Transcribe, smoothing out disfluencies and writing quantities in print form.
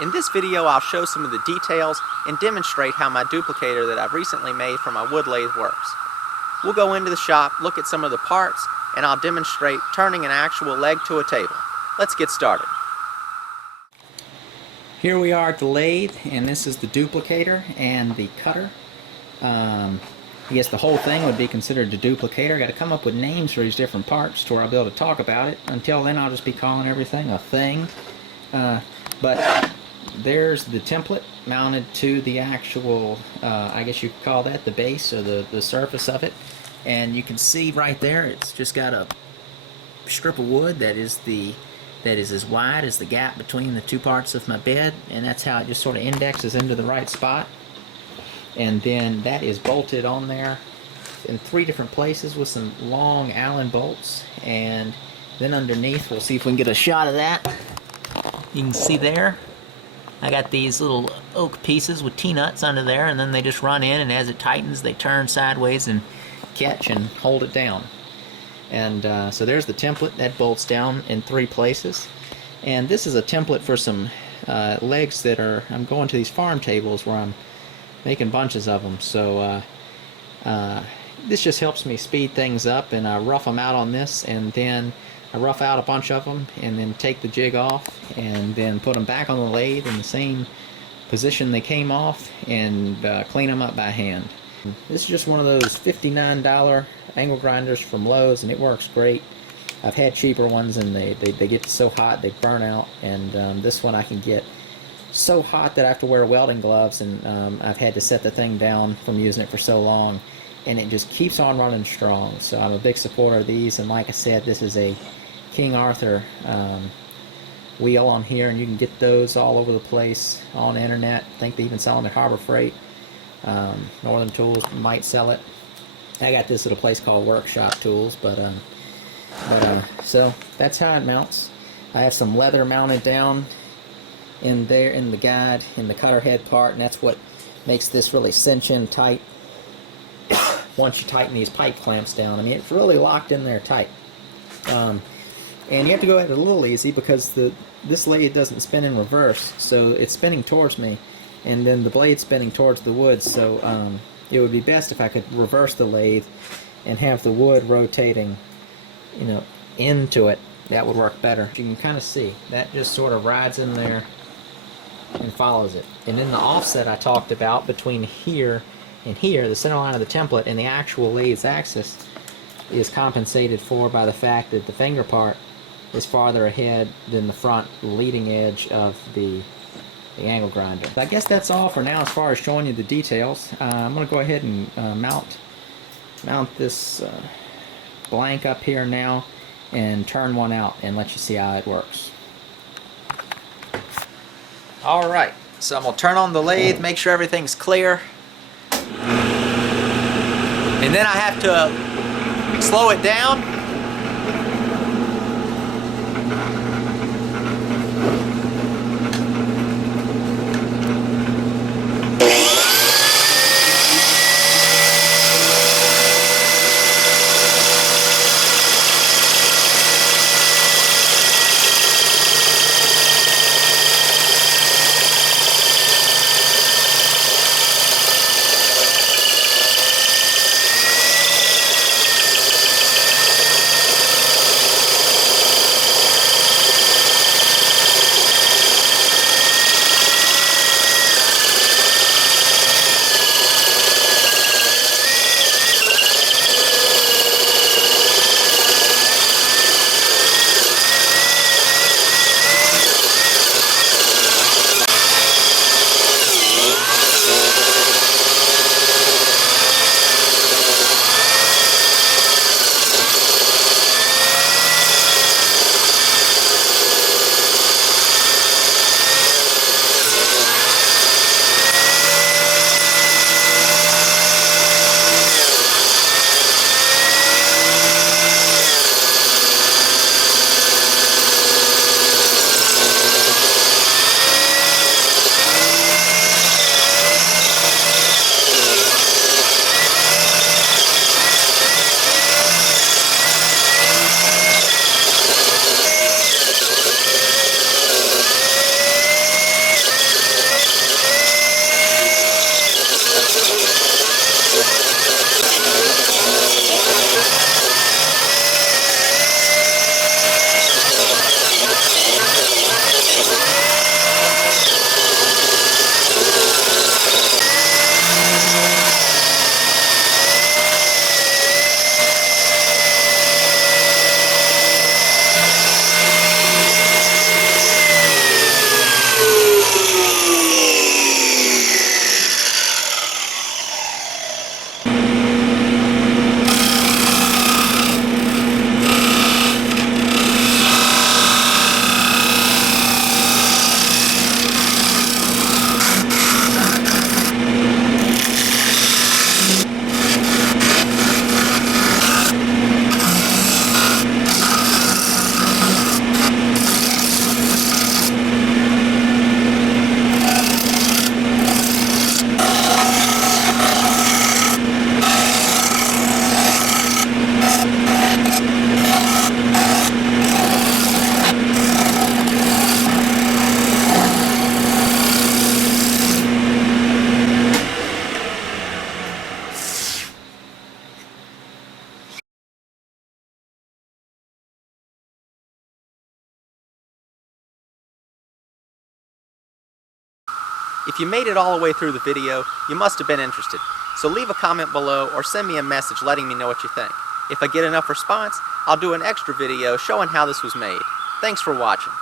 In this video I'll show some of the details and demonstrate how my duplicator that I've recently made for my wood lathe works. We'll go into the shop, look at some of the parts, and I'll demonstrate turning an actual leg to a table. Let's get started. Here we are at the lathe, and this is the duplicator and the cutter. I guess the whole thing would be considered the duplicator. Got to come up with names for these different parts to where I'll be able to talk about it. Until then I'll just be calling everything a thing. But there's the template mounted to the actual, I guess you could call that the base or the surface of it. And you can see right there it's just got a strip of wood that is as wide as the gap between the two parts of my bed, and that's how it just sort of indexes into the right spot. And then that is bolted on there in 3 different places with some long Allen bolts. And then underneath, we'll see if we can get a shot of that. You can see there I got these little oak pieces with T-nuts under there, and then they just run in, and as it tightens they turn sideways and catch and hold it down. And so there's the template that bolts down in 3 places. And this is a template for some legs that I'm going to these farm tables where I'm making bunches of them. So this just helps me speed things up, and I rough them out on this, and then I rough out a bunch of them and then take the jig off and then put them back on the lathe in the same position they came off and clean them up by hand. This is just one of those $59 angle grinders from Lowe's, and it works great. I've had cheaper ones and they get so hot they burn out, and this one I can get so hot that I have to wear welding gloves, and I've had to set the thing down from using it for so long, and it just keeps on running strong. So I'm a big supporter of these, and like I said, this is a King Arthur wheel on here, and you can get those all over the place on the internet. I think they even sell them at Harbor Freight. Northern Tools might sell it. I got this at a place called Workshop Tools, so that's how it mounts. I have some leather mounted down in there in the guide, in the cutter head part, and that's what makes this really cinch in tight once you tighten these pipe clamps down. I mean, it's really locked in there tight. And you have to go at it a little easy because this lathe doesn't spin in reverse, so it's spinning towards me, and then the blade's spinning towards the wood. So it would be best if I could reverse the lathe and have the wood rotating, into it. That would work better. You can kind of see that just sort of rides in there and follows it. And then the offset I talked about between here and here, the center line of the template and the actual lathe's axis, is compensated for by the fact that the finger part is farther ahead than the front leading edge of the angle grinder. I guess that's all for now as far as showing you the details. I'm going to go ahead and mount this blank up here now and turn one out and let you see how it works. Alright, so I'm going to turn on the lathe, make sure everything's clear, and then I have to slow it down. If you made it all the way through the video, you must have been interested. So leave a comment below or send me a message letting me know what you think. If I get enough response, I'll do an extra video showing how this was made. Thanks for watching.